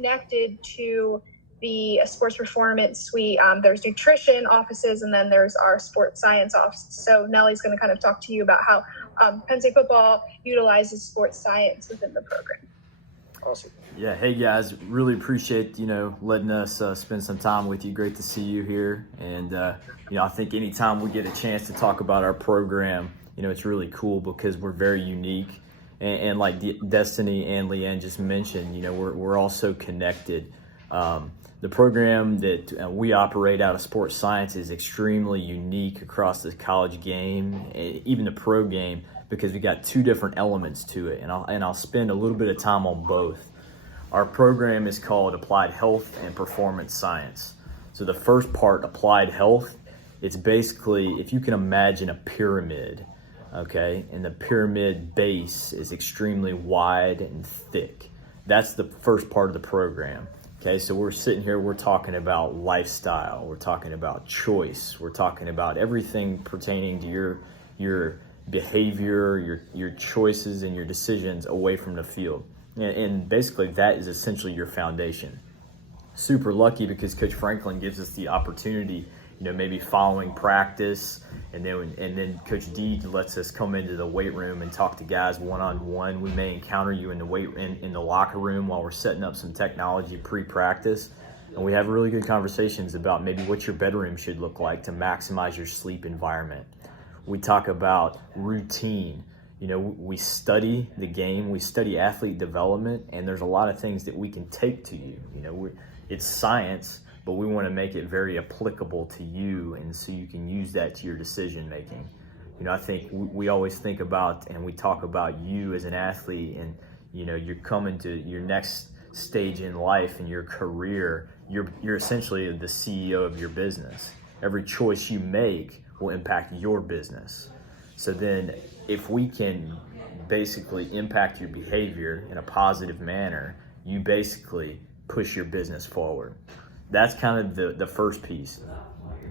connected to the sports performance suite. There's nutrition offices, and then there's our sports science office. So Nellie's going to kind of talk to you about how Penn State football utilizes sports science within the program. Awesome. Yeah, hey guys, really appreciate letting us spend some time with you. Great to see you here, and I think anytime we get a chance to talk about our program, it's really cool because we're very unique, and like Destiny and Leanne just mentioned, we're all so connected. The program that we operate out of sports science is extremely unique across the college game, even the pro game, because we got two different elements to it, and I'll spend a little bit of time on both. Our program is called Applied Health and Performance Science. So the first part, Applied Health, it's basically, if you can imagine a pyramid, okay, and the pyramid base is extremely wide and thick. That's the first part of the program. Okay, so we're sitting here, we're talking about lifestyle, we're talking about choice, we're talking about everything pertaining to your behavior, your choices, and your decisions away from the field. And basically that is essentially your foundation. Super lucky because Coach Franklin gives us the opportunity, maybe following practice, and then Coach D lets us come into the weight room and talk to guys one-on-one. We may encounter you in the locker room while we're setting up some technology pre-practice, and we have really good conversations about maybe what your bedroom should look like to maximize your sleep environment. We talk about routine. We study the game, we study athlete development, and there's a lot of things that we can take to you. It's science, but we want to make it very applicable to you, and so you can use that to your decision making. I think we always think about and we talk about you as an athlete, and you're coming to your next stage in life and your career. You're essentially the CEO of your business. Every choice you make will impact your business. So then if we can basically impact your behavior in a positive manner, you basically push your business forward. That's kind of the first piece.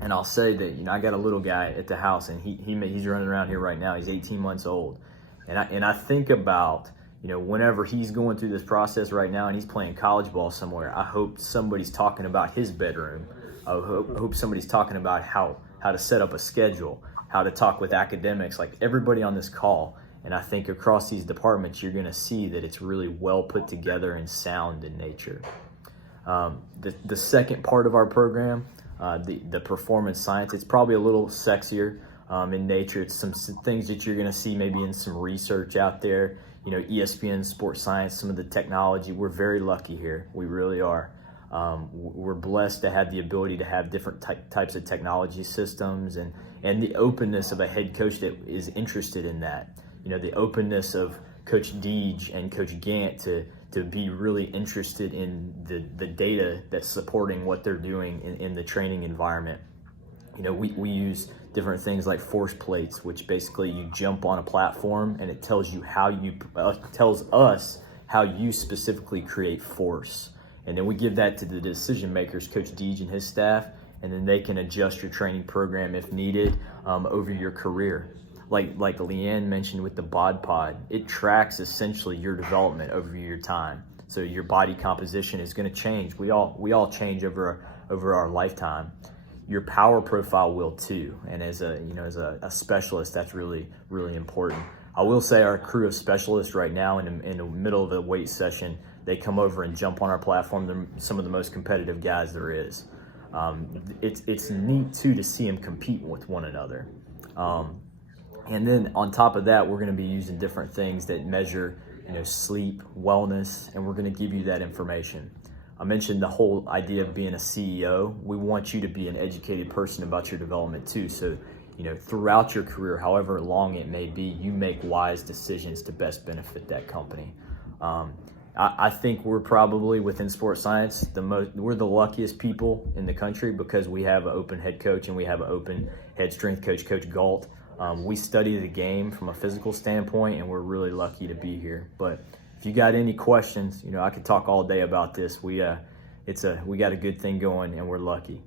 And I'll say that, I got a little guy at the house, and he's running around here right now. He's 18 months old. And I think about, whenever he's going through this process right now and he's playing college ball somewhere, I hope somebody's talking about his bedroom. I hope somebody's talking about how to set up a schedule, how to talk with academics, like everybody on this call. And I think across these departments, you're going to see that it's really well put together and sound in nature. The second part of our program, the performance science, it's probably a little sexier in nature. It's some things that you're going to see maybe in some research out there. ESPN Sports Science, some of the technology. We're very lucky here. We really are. We're blessed to have the ability to have different types of technology systems and the openness of a head coach that is interested in that. The openness of Coach Deej and Coach Gant to be really interested in the data that's supporting what they're doing in the training environment. We use different things like force plates, which basically you jump on a platform and it tells you tells us how you specifically create force. And then we give that to the decision makers, Coach Deej and his staff, and then they can adjust your training program if needed over your career. Like Leanne mentioned with the bod pod, it tracks essentially your development over your time. So your body composition is going to change. We all change over our lifetime. Your power profile will too. And as a specialist, that's really, really important. I will say our crew of specialists right now in the middle of the weight session, they come over and jump on our platform. They're some of the most competitive guys there is. It's neat too to see them compete with one another. And then on top of that, we're going to be using different things that measure, sleep, wellness, and we're going to give you that information. I mentioned the whole idea of being a CEO. We want you to be an educated person about your development too. So, throughout your career, however long it may be, you make wise decisions to best benefit that company. I think we're probably within sports science we're the luckiest people in the country because we have an open head coach and we have an open head strength coach, Coach Galt. We study the game from a physical standpoint, and we're really lucky to be here. But if you got any questions, I could talk all day about this. We got a good thing going, and we're lucky.